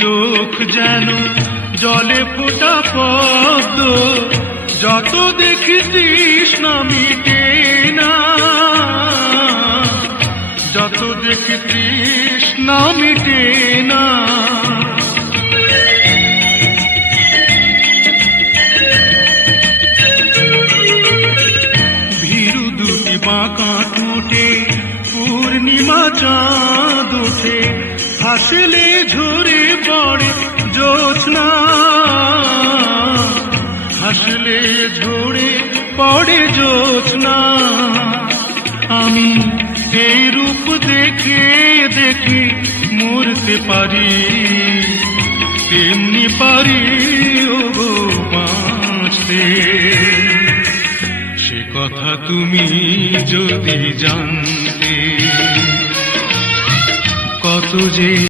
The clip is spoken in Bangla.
চোখ যেন জলে ফোটা পদ্ম, যত দেখি তৃষ্ণা মিটে না, যত দেখি তৃষ্ণা মিটে না। ভীরু দুটি বাঁকা টুটে পূর্ণিমা চাঁদ ওঠে, হাসলে ঝরে পড়ে জ্যোৎস্না, হাসলে ঝরে পড়ে জ্যোৎস্না। আমি এই রূপ দেখে দেখে মরতে পারি, তেমনি পারি ওগো বাঁচতে। সে কথা তুমি যদি জানতে, কত যে